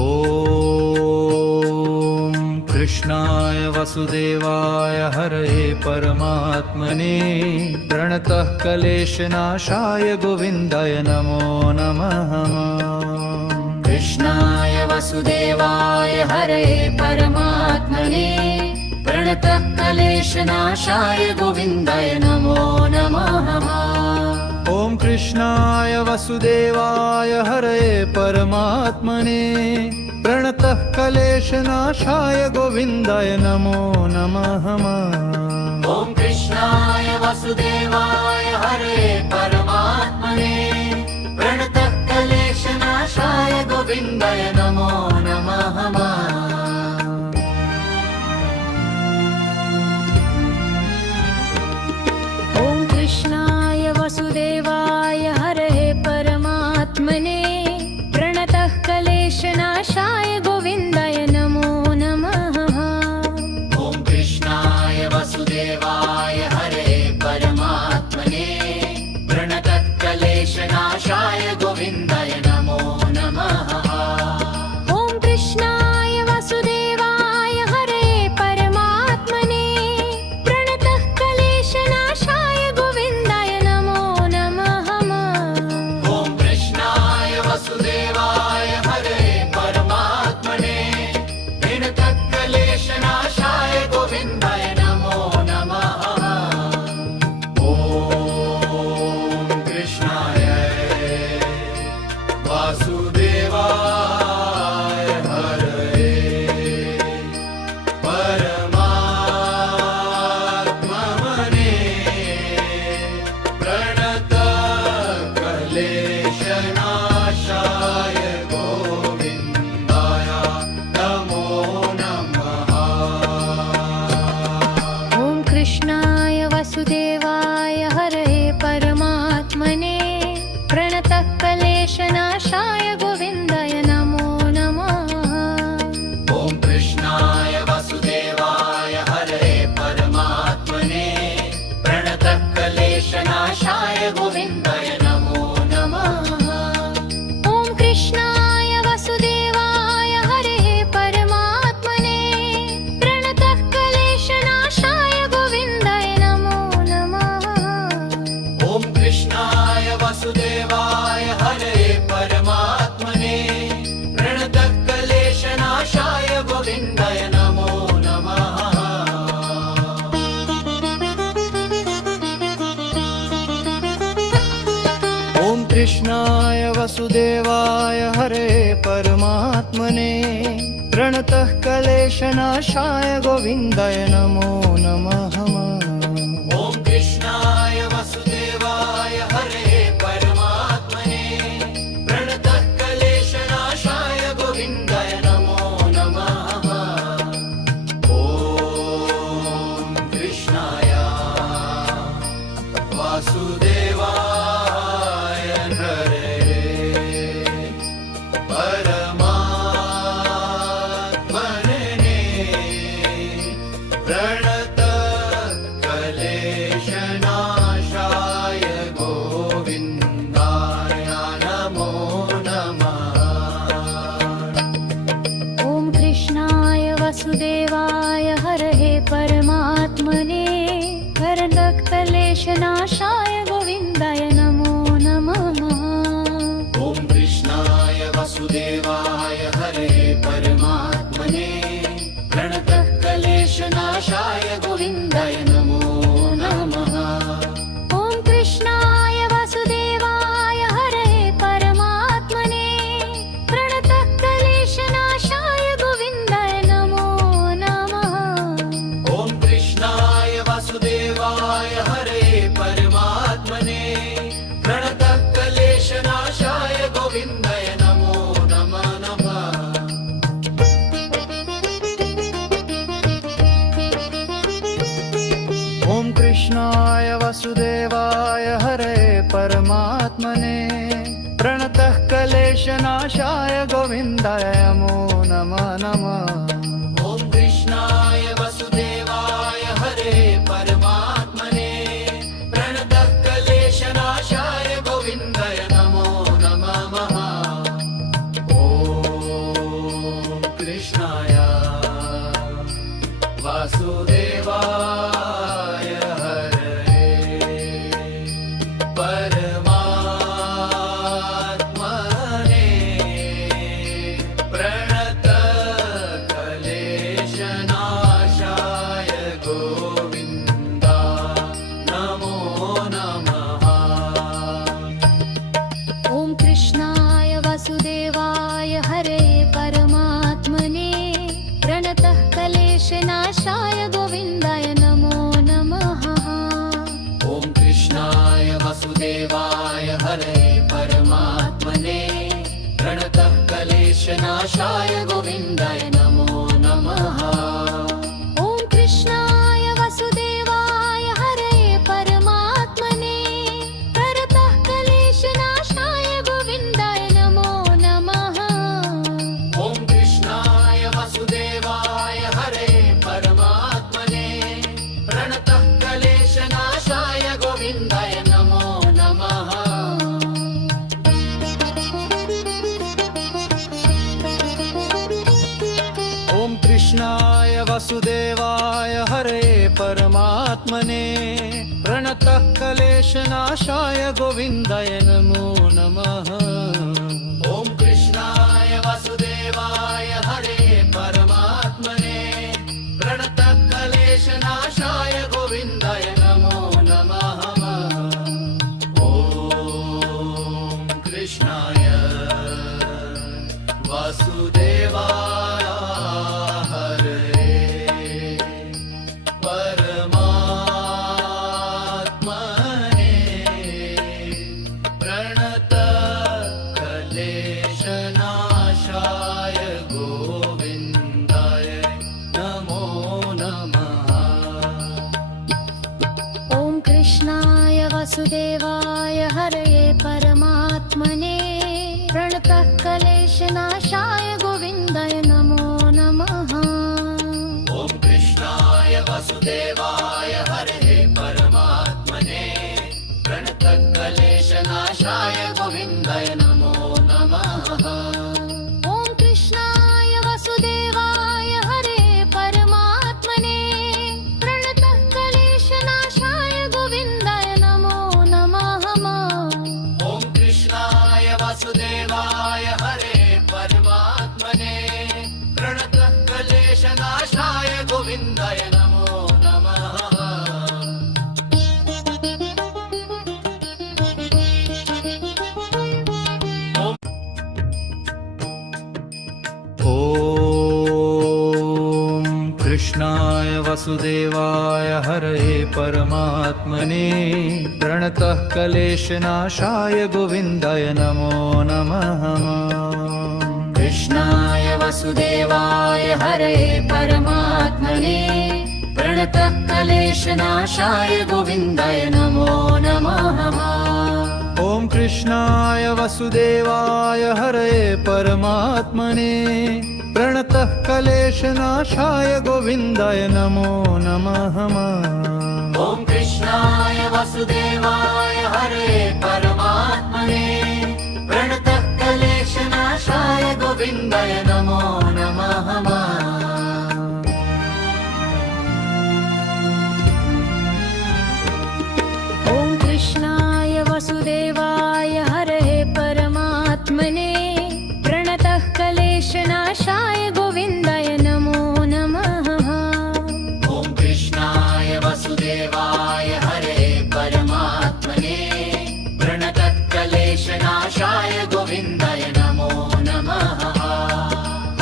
ॐ कृष्णाय वसुदेवाय हरये परमात्मने प्रणतः क्लेशनाशाय गोविन्दाय नमो नमः। कृष्णाय वसुदेवाय हरये परमात्मने प्रणतः क्लेशनाशाय गोविन्दाय नमो नमः। ॐ कृष्णाय वसुदेवाय हरये परमात्मने प्रणतः क्लेशनाशाय गोविन्दाय नमो नमः। ॐ कृष्णाय वसुदेवाय हरये परमात्मने प्रणतः क्लेशनाशाय गोविन्दाय नमो नमः। कृष्णाय वसुदेवाय हरये परमात्मने प्रणतः क्लेशनाशाय गोविन्दाय नमो नमः। ॐ कृष्णाय वसुदेवाय हरये परमात्मने प्रणतः क्लेशनाशाय गोविन्दाय नमो नमः। ॐ कृष्णाय वसुदेवाय हरये परमात्मने प्रणतः क्लेशनाशाय गोविन्दाय नमो नमः। ॐ कृष्णाय वसुदेवाय हरये परमात्मने प्रणतः क्लेशनाशाय गोविन्दाय नमो नमः। ॐ कृष्णाय वासुदेवाय हरये परमात्मने प्रणतः क्लेशनाशाय गोविन्दाय नमो नमः। ॐ कृष्णाय वसुदेवाय हरये परमात्मने प्रणतः क्लेशनाशाय गोविन्दाय नमो नमः। ॐ कृष्णाय वसुदेवाय हरये परमात्मने प्रणतः क्लेशनाशाय गोविन्दाय नमो नमः। ॐ कृष्णाय वसुदेवाय हरये परमात्मने प्रणतः क्लेशनाशाय गोविन्दाय नमो नमः। ॐ कृष्णाय वसुदेवाय हरये परमात्मने प्रणतः क्लेशनाशाय गोविन्दाय नमो नमः। ॐ कृष्णाय वसुदेवाय हरये परमात्मने प्रणतः क्लेशनाशाय गोविन्दाय नमो नमः। ॐ कृष्णाय वसुदेवाय हरये परमात्मने प्रणतः क्लेशनाशाय गोविन्दाय नमो नमः। ॐ कृष्णाय वासुदेवाय हरये परमात्मने प्रणतः क्लेशनाशाय गोविन्दाय नमो नमः। ॐ कृष्णाय वसुदेवाय हरये परमात्मने प्रणतः क्लेशनाशाय गोविन्दाय नमो नमः। ॐ कृष्णाय वसुदेवाय हरये परमात्मने प्रणतः क्लेशनाशाय गोविन्दाय नमो नमः। ॐ कृष्णाय वसुदेवाय हरये परमात्मने प्रणतः क्लेशनाशाय गोविन्दाय नमो नमः। ॐ कृष्णाय वसुदेवाय हरये परमात्मने प्रणतः क्लेशनाशाय गोविन्दाय नमो नमः। ॐ कृष्णाय वसुदेवाय हरये परमात्मने प्रणतः क्लेशनाशाय गोविन्दाय नमो नमः। ॐ कृष्णाय वसुदेवाय हरये परमात्मने प्रणतः क्लेशनाशाय गोविन्दाय नमो नमः। ॐ क्लेशनाशाय गोविन्दाय नमो नमः। ॐ कृष्णाय वसुदेवाय हरे परमात्मने परतः क्लेशनाशाय गोविन्दाय नमो नमः। ॐ कृष्णाय वसुदेवाय हरे परमात्मने प्रणतः क्लेशनाशाय गोविन्दाय नमो नमः। ॐ कृष्णाय वसुदेवाय हरे परमात्मने प्रणतः क्लेशनाशाय गोविन्दाय नमो नमः। ॐ कृष्णाय वसुदेवाय हरे परमात्मने प्रणतः क्लेशनाशाय गोविन्दाय नमो नमः। ॐ कृष्णाय वासुदेवाय हरे परमात्मने प्रणतः क्लेशनाशाय गोविन्दाय नमो नमः। ॐ कृष्णाय वसुदेवाय हरे परमात्मने प्रणतः क्लेशनाशाय गोविन्दाय नमो नमः। ॐ कृष्णाय वसुदेवाय हरे परमात्मने प्रणतः क्लेशनाशाय गोविन्दाय नमो नमः। ॐ कृष्णाय वसुदेवाय हरे परमात्मने प्रणतः क्लेशनाशाय गोविन्दाय नमो नमः। ॐ कृष्णाय वसुदेवाय हरे परमात्मने प्रणतः क्लेशनाशाय गोविन्दाय नमो नमः। ॐ कृष्णाय वसुदेवाय हरे परमात्मने प्रणतः क्लेशनाशाय गोविन्दाय नमो नमः। कृष्णाय वसुदेवाय हरे परमात्मने प्रणतः क्लेशनाशाय गोविन्दाय नमो नमः। ॐ कृष्णाय वसुदेवाय हरे परमात्मने प्रणतः क्लेशनाशाय गोविन्दाय नमो नमः। ॐ कृष्णाय वसुदेवाय हरे परमात्मने प्रणतः क्लेशनाशाय गोविन्दाय नमो नमः। ॐ कृष्णाय वसुदेवाय हरे परमात्मने प्रणतः क्लेशनाशाय गोविन्दाय नमो नमः। ॐ कृष्णाय वसुदेवाय हरे परमात्मने प्रणतः क्लेशनाशाय गोविन्दाय नमो नमः।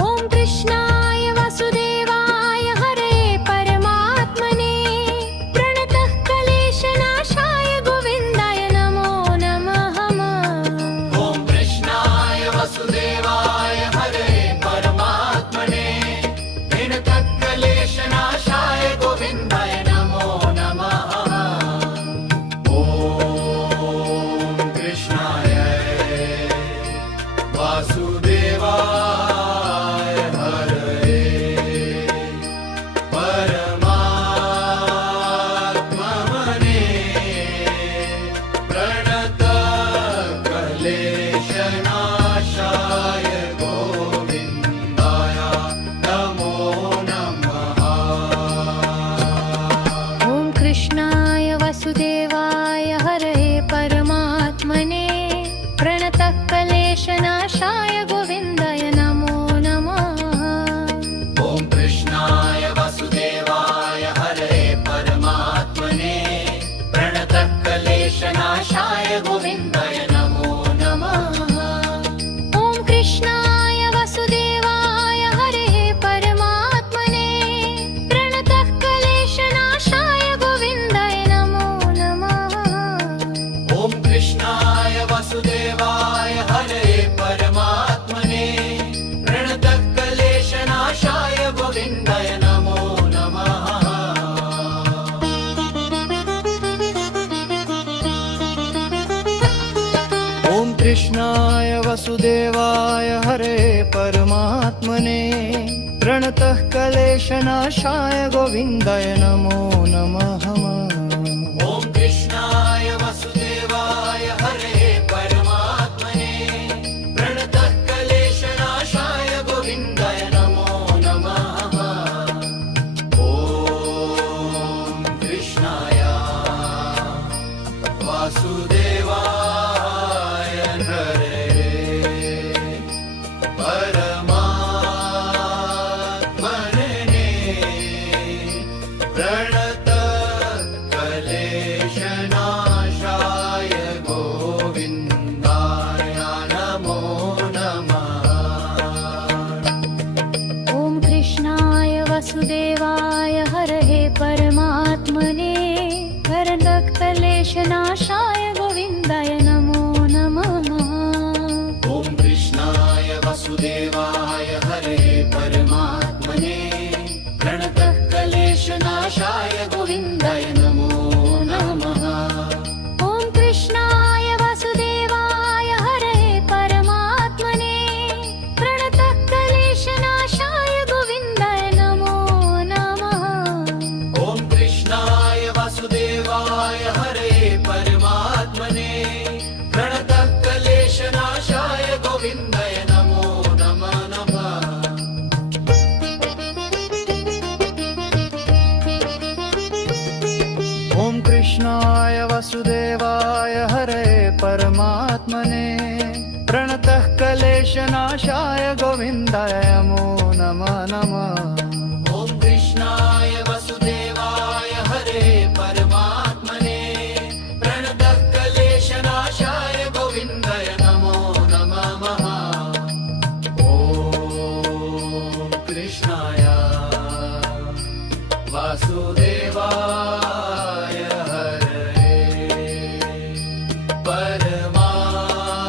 ॐ कृष्णाय वसुदेवाय हरे परमात्मने प्रणतः क्लेशनाशाय गोविन्दाय नमो नमः। ॐ कृष्णाय वसुदेवाय हरे परमात्मने प्रणतः क्लेशनाशाय गोविन्दाय नमो नमः। ॐ कृष्णाय वासुदेवाय हरे परमात्मने प्रणतः क्लेशनाशाय गोविन्दाय नमो नमः। ॐ कृष्णाय वसुदेवाय हरे परमात्मने प्रणतः क्लेशनाशाय गोविन्दाय नमो नमः। ॐ कृष्णाय वसुदेवाय हरे परमात्मने प्रणतः क्लेशनाशाय गोविन्दाय नमो नमः। ॐ कृष्णाय वसुदेवाय हरे परमात्मने प्रणतः क्लेशनाशाय गोविन्दाय नमो नमः। ॐ कृष्णाय वसुदेवाय हरे परमात्मने वासुदेवाय हरे परमात्मने प्रणतः क्लेशनाशाय गोविन्दाय नमो नमः। ॐ कृष्णाय वसुदेवाय हरे परमात्मने प्रणतः क्लेशनाशाय गोविन्दाय नमो नमः। ॐ कृष्णाय वासुदेवाय हरे परमात्मने प्रणतः क्लेशनाशाय गोविन्दाय नमो नमः। ॐ कृष्णाय वसुदेवाय हरे परमात्मने प्रणतः क्लेशनाशाय गोविन्दाय नमो नमः। ॐ कृष्णाय वसुदेवाय हरे परमात्मने प्रणतः क्लेशनाशाय गोविन्दाय नमो नमः। ॐ कृष्णाय वसुदेवाय हरे परमात्मने प्रणतः क्लेशनाशाय गोविन्दाय नमो नमः। ॐ कृष्णाय वसुदेवाय हरे परमात्मने प्रणतः क्लेशनाशाय गोविन्दाय नमो नमः। ॐ कृष्णाय वसुदेवाय हरे परमात्मने प्रणतः क्लेशनाशाय गोविन्दाय नमो नमः। ॐ कृष्णाय वसुदेवाय हरे परमात्मने प्रणतः क्लेशनाशाय गोविन्दाय नमो नमः। ॐ कृष्णाय वासुदेवाय हरे परमात्मने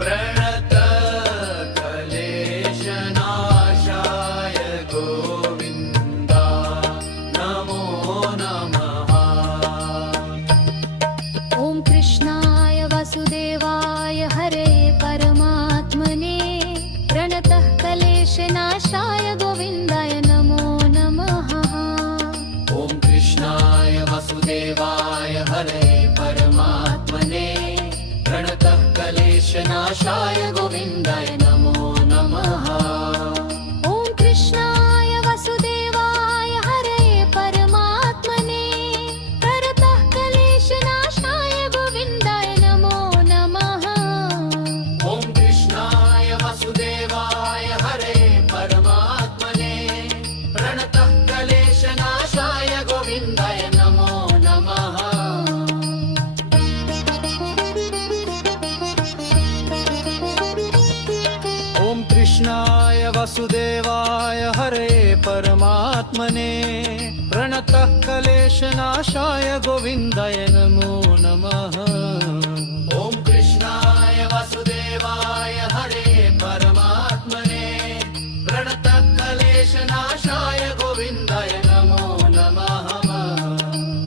प्रणतः क्लेशनाशाय गोविन्दाय नमो नमः। ॐ कृष्णाय वसुदेवाय हरे परमात्मने प्रणतः क्लेशनाशाय गोविन्दाय नमो नमः। ॐ कृष्णाय वसुदेवाय हरे परमात्मने प्रणतः क्लेशनाशाय गोविन्दाय नमो नमः। ॐ कृष्णाय वसुदेवाय हरे परमात्मने प्रणतः क्लेशनाशाय गोविन्दाय नमो नमः। ॐ कृष्णाय वसुदेवाय हरे परमात्मने प्रणतः क्लेशनाशाय गोविन्दाय नमो नमः। ॐ कृष्णाय वसुदेवाय हरे परमात्मने प्रणतः क्लेशनाशाय गोविन्दाय नमो नमः। ॐ कृष्णाय वसुदेवाय